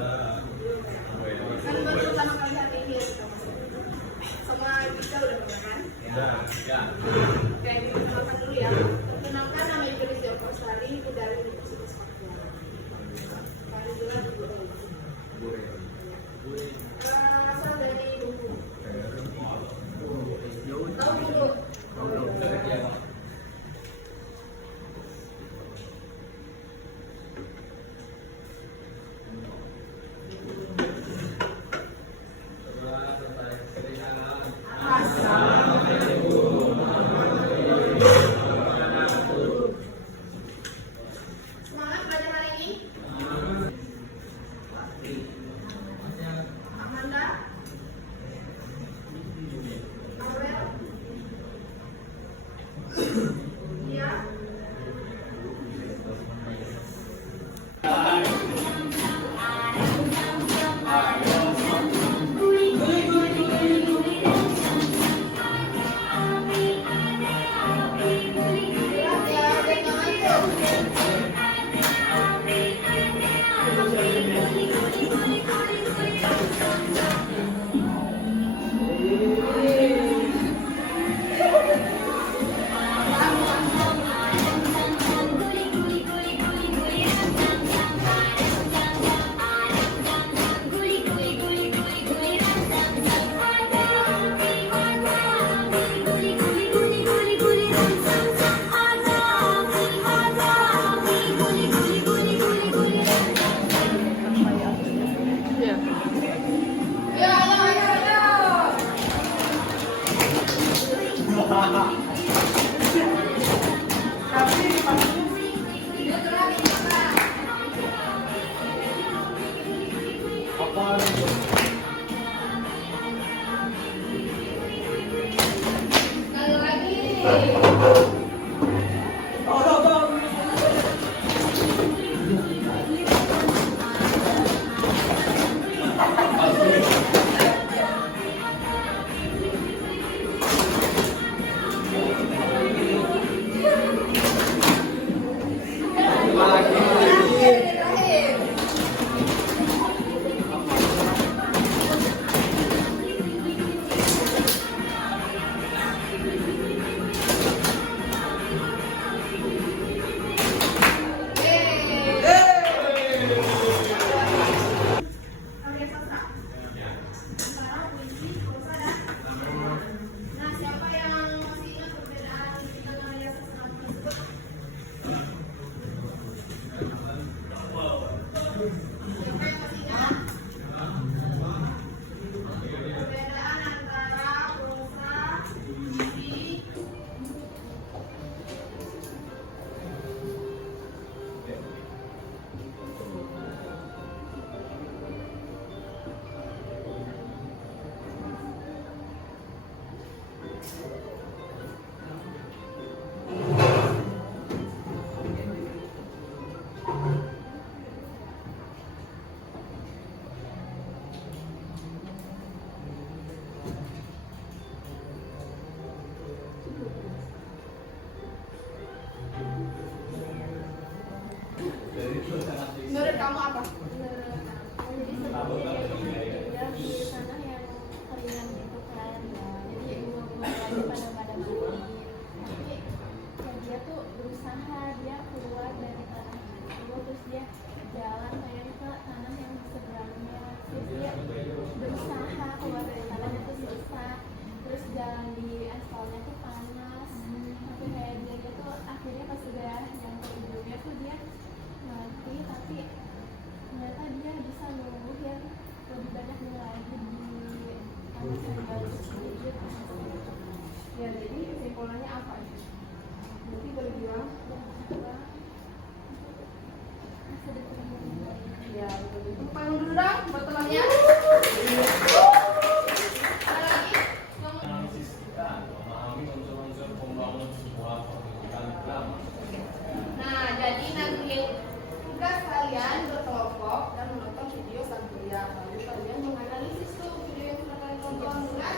Kan baru pertama kali hari ini kita masuk. Sama kita udah pernah kan? Ya. Oke, kita kenalkan dulu ya. Perkenalkan nama Ibu Rizky Okosari, Ibu dari Universitas Papua. Kali dulu asal dari Bungkulu. Tahu Bungkulu? Semangat belajar hari ini? Amanda? Aurel? Iya? Nah, siapa yang masih ingat perbedaan kita karya sastra tersebut? Siapa yang masih ingat? Perbedaan antara prosa, puisi, menurut kamu apa? Jadi seperti dia di sana yang ringan gitu kan, jadi bunga-bunga pada mati. Tapi ya dia tuh berusaha, dia keluar dari tanah itu, terus dia jalan kayak ke tanah yang seberangnya, terus dia berusaha keluar dari tanah itu susah, terus jalan di aspalnya tuh panas, tapi kayak dia tuh akhirnya pas sudah nyampe ujungnya tuh dia mati, tapi ternyata dia bisa nunggu yang lebih banyak lagi di tanah yang baru sedikit. Ya, jadi kesimpulannya apa? Berarti boleh bilang ya, tepuk tangan dulu dong buat temannya. Ada lagi? Analisis kita memahami unsur-unsur pembangunan sebuah pertunjukan drama. Nah, jadi nanti tugas kalian berkelompok dan menonton video sang kuliah. Lalu kalian menganalisis tuh video yang sudah kalian tonton dengan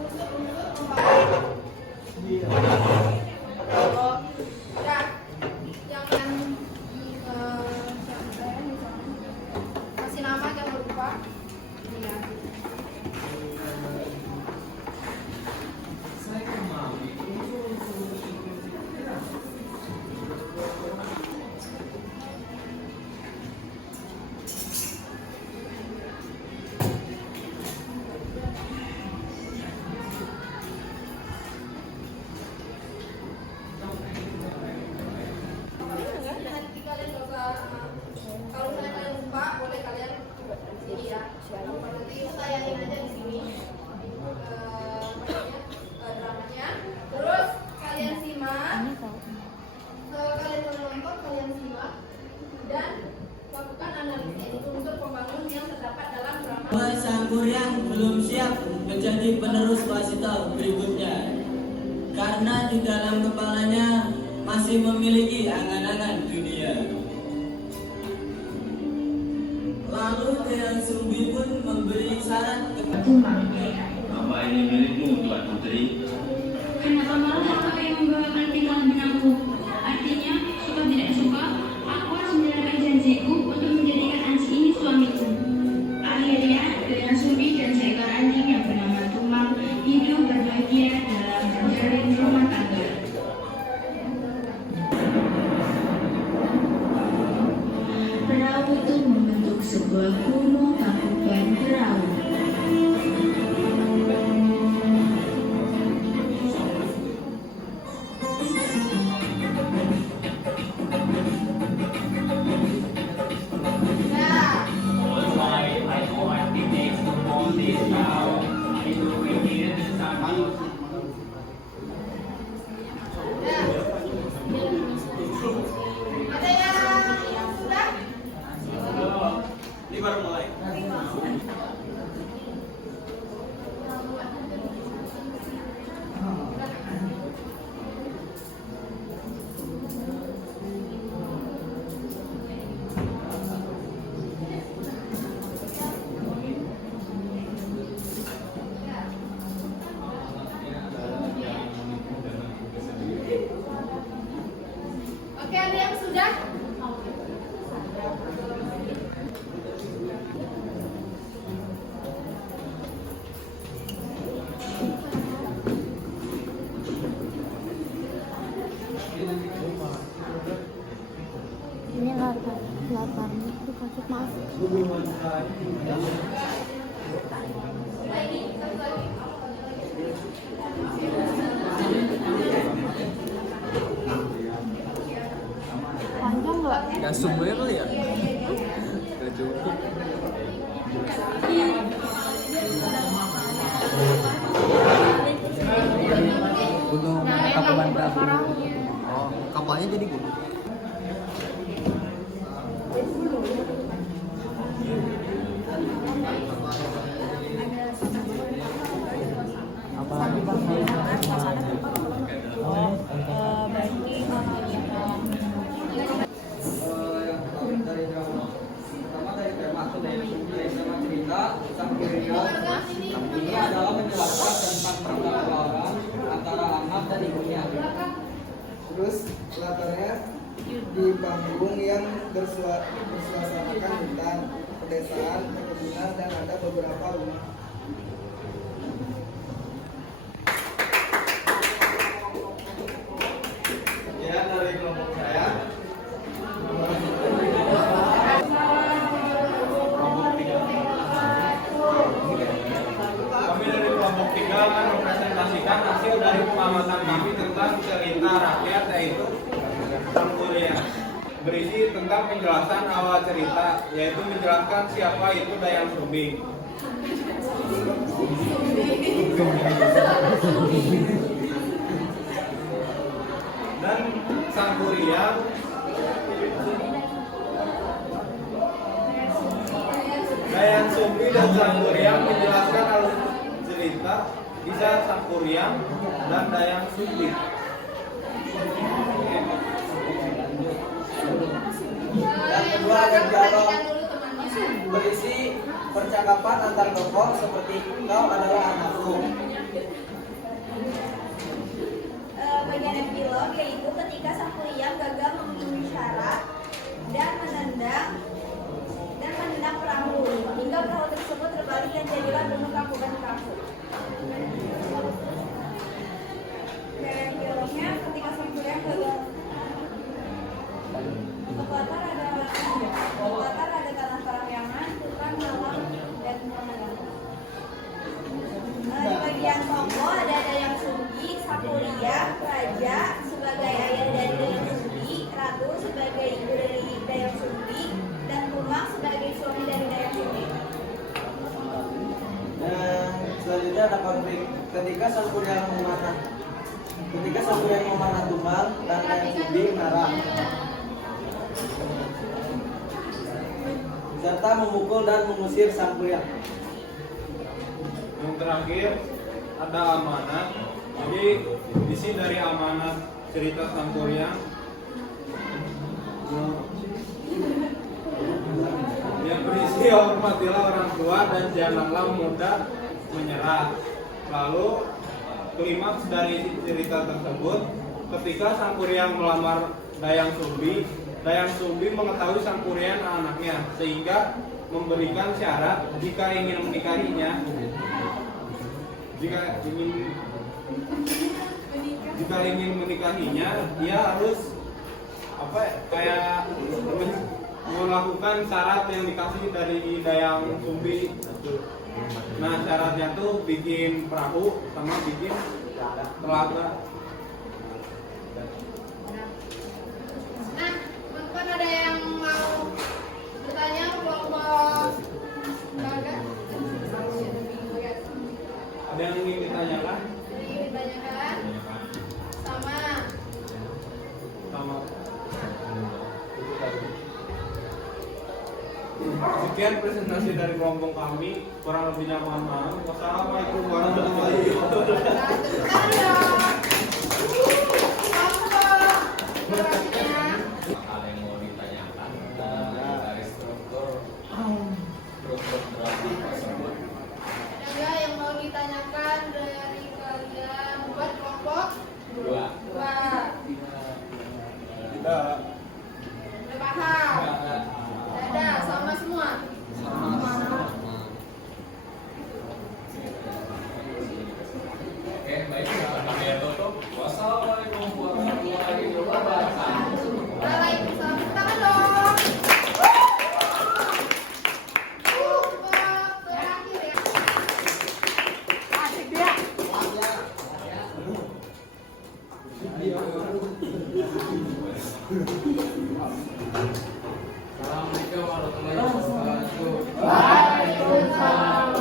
unsur-unsur pembangunan. Kalau ya, jangan kasih nama Nanti tayangin aja di sini dramanya. Terus kalian simak. Kalian menonton, kalian simak dan lakukan analisis untuk pembangunan yang terdapat dalam drama. Sangkuriang belum siap menjadi penerus Wasito berikutnya karena di dalam kepalanya masih memiliki angan-angan dunia. Lalu Dayang Sumbi pun memberi saran kepada Apa ini milikmu, Tuan Putri? Kenapa malah kakak yang membawakan tingkah benangku? Artinya, suka tidak suka, aku harus menjalankan janjiku untuk menjadikan anjing ini suamiku. Akhirnya, Dayang Sumbi dan seekor anjing yang bernama Tumang hidup berbahagia dalam menjalin rumah tangga. Perahu itu membentuk sebuah gunung tangkuban perahu. Ada yang sudah? Ini baru mulai. Oke, ada yang sudah? Ini latarnya itu kasih maaf. Lagi, satu lagi. Panjang nggak? Gak sumber kali ya? Gak cukup. Gunung Tangkuban Perahu. Oh, kapalnya jadi gede. Apa? dari drama. Pertama dari tema atau dari cerita Sangkuriang ini adalah menjelaskan tentang pergaulan antara anak dan ibunya. Terus latarnya di panggung yang bersuasanakan hutan, pedesaan, perkebunan dan ada beberapa rumah. Ya, dari kelompok saya. Kami dari kelompok 3 akan mempresentasikan hasil dari pengamatan kami tentang cerita rakyat yaitu Sangkuriang. Berisi tentang penjelasan awal cerita, yaitu menjelaskan siapa itu Dayang Sumbi. Dan Sangkuriang Dayang Sumbi dan Sangkuriang menjelaskan alur cerita bisa Sangkuriang dan Dayang Sumbi. Yang kedua ada dialog berisi percakapan antar tokoh seperti kau adalah anakku. Bagian epilog yaitu ketika Sangkuriang gagal memenuhi syarat dan menendang perahu hingga perahu tersebut terbalik dan jadilah gunung Tangkuban Perahu. Dan epilognya ketika Sangkuriang gagal latar ada tanah parahyangan, hutan, malam, dan pemandangan. Di bagian tokoh ada Dayang Sumbi, Sangkuriang, Raja sebagai ayah dari Dayang Sumbi, Ratu sebagai ibu dari Dayang Sumbi, dan Tumang sebagai suami dari Dayang Sumbi. selanjutnya ada konflik ketika sang kuryang memanah tumbal dan yang sumbi marah serta memukul dan mengusir sang kuryang. Yang terakhir ada amanat. Jadi isi dari amanat cerita sang kuryang yang berisi hormatilah orang tua dan janganlah mudah menyerah. Lalu klimaks dari cerita tersebut ketika sang kuryang melamar Dayang Sumbi mengetahui sang kuryang anaknya sehingga memberikan syarat jika ingin menikahinya. Jika ingin menikahinya, dia harus kayak melakukan syarat yang dikasih dari Dayang Sumbi. Nah, syaratnya tuh bikin perahu sama bikin telaga. Nah, teman-teman ada yang mau bertanya kelompok keluarga? Ada yang ingin ditanyakan? Jadi ditanyakan sama sekian presentasi dari kelompok kami. Kurang lebihnya mohon maaf. Wassalamualaikum warahmatullahi wabarakatuh. Hal yang mau ditanyakan dari struktur berarti tersebut. Ada yang mau ditanyakan dari kalian buat kelompok Dua. Tidak. Udah paham? Ada sama semua. Oke, baik. Kami tutup. Wassalamualaikum warahmatullahi wabarakatuh. Waalaikumsalam. Tangan dong. Kelompok terakhir ya. Asik dia. Assalamualaikum warahmatullahi wabarakatuh. Waalaikumsalam.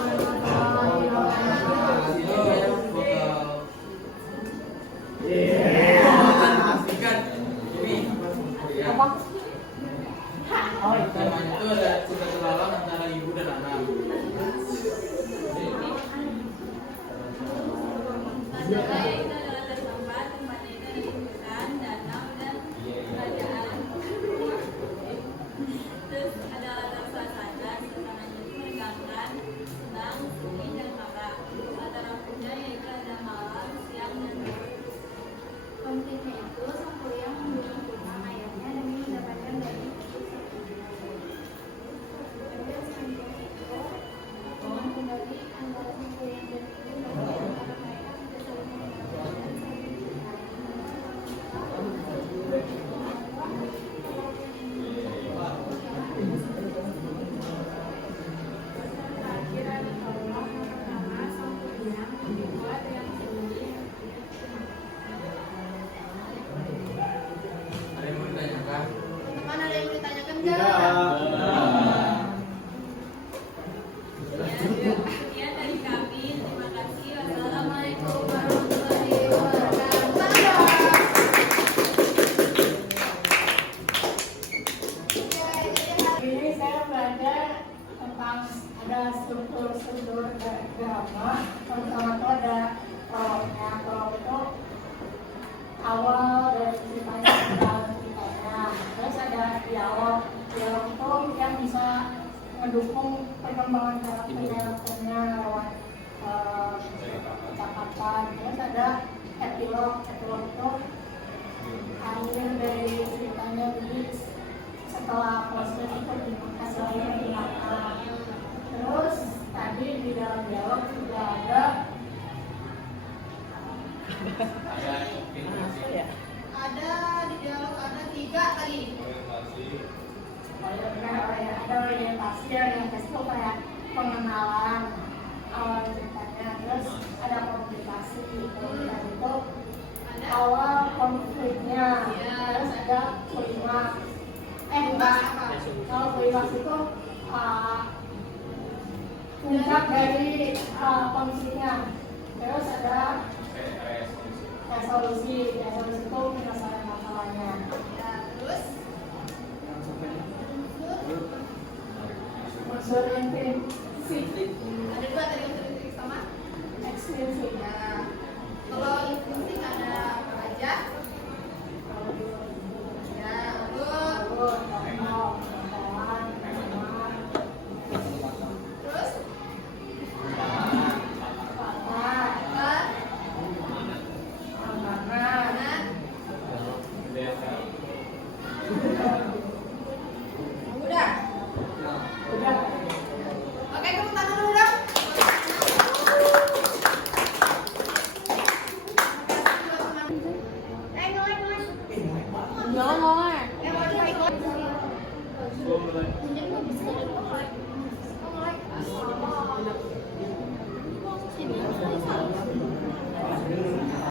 Temanya itu ada cinta terlalang antara ibu dan anak. Masalah itu adalah tempat tempatnya itu dari hutan, danau, dan kerajaan. Terus ada latar suasana, suasananya itu menegangkan, senang, sedih, dan marah. Latar lampunya yaitu ada malam, siang, dan sore. Konfliknya itu sang kuryang membunuh tulang ayahnya demi mendapatkan daging untuk sang ibu. Kemudian selanjutnya itu hubungan kembali antara sang kuryang dan ibu antara mereka tidak saling mengenal dan saling terakhir ada Allah pertama sang kuryang kedua yang sembunyi. Ada yang mau ditanyakan? Teman ada yang mau ditanyakan Tidak. enggak? Sekian dari kami. Terima kasih. Wassalamualaikum warahmatullahi wabarakatuh. Ini saya belajar tentang ada struktur drama. Pertama itu ada prolognya. Prolog itu awal dari ceritanya. Terus ada dialog. Dialog itu yang bisa mendukung perkembangan karakternya lewat percakapan. Terus ada epilog. Epilog itu akhir dari ceritanya. Jadi setelah proses itu hasilnya digunakan. Terus tadi di dalam dialog juga ada Ada di dialog ada 3 tadi. ada orientasi itu kayak pengenalan awal ceritanya. Terus ada komunikasi. Dan itu awal konfliknya. Terus ada klimaks. Kalau klimaks itu puncak dari konfliknya. Terus ada resolusi itu penyelesaian masalahnya. Ya, terus Unsur intrinsik, ada dua tadi unsur intrinsik sama. ekstrinsik. Ya, kalau intrinsik ada apa aja? Ya, lalu terus apa? Kanan. Udah. Oke, tepuk tangan dulu dong. Jangan ngomong. Mau dipakai. Jadi nggak bisa.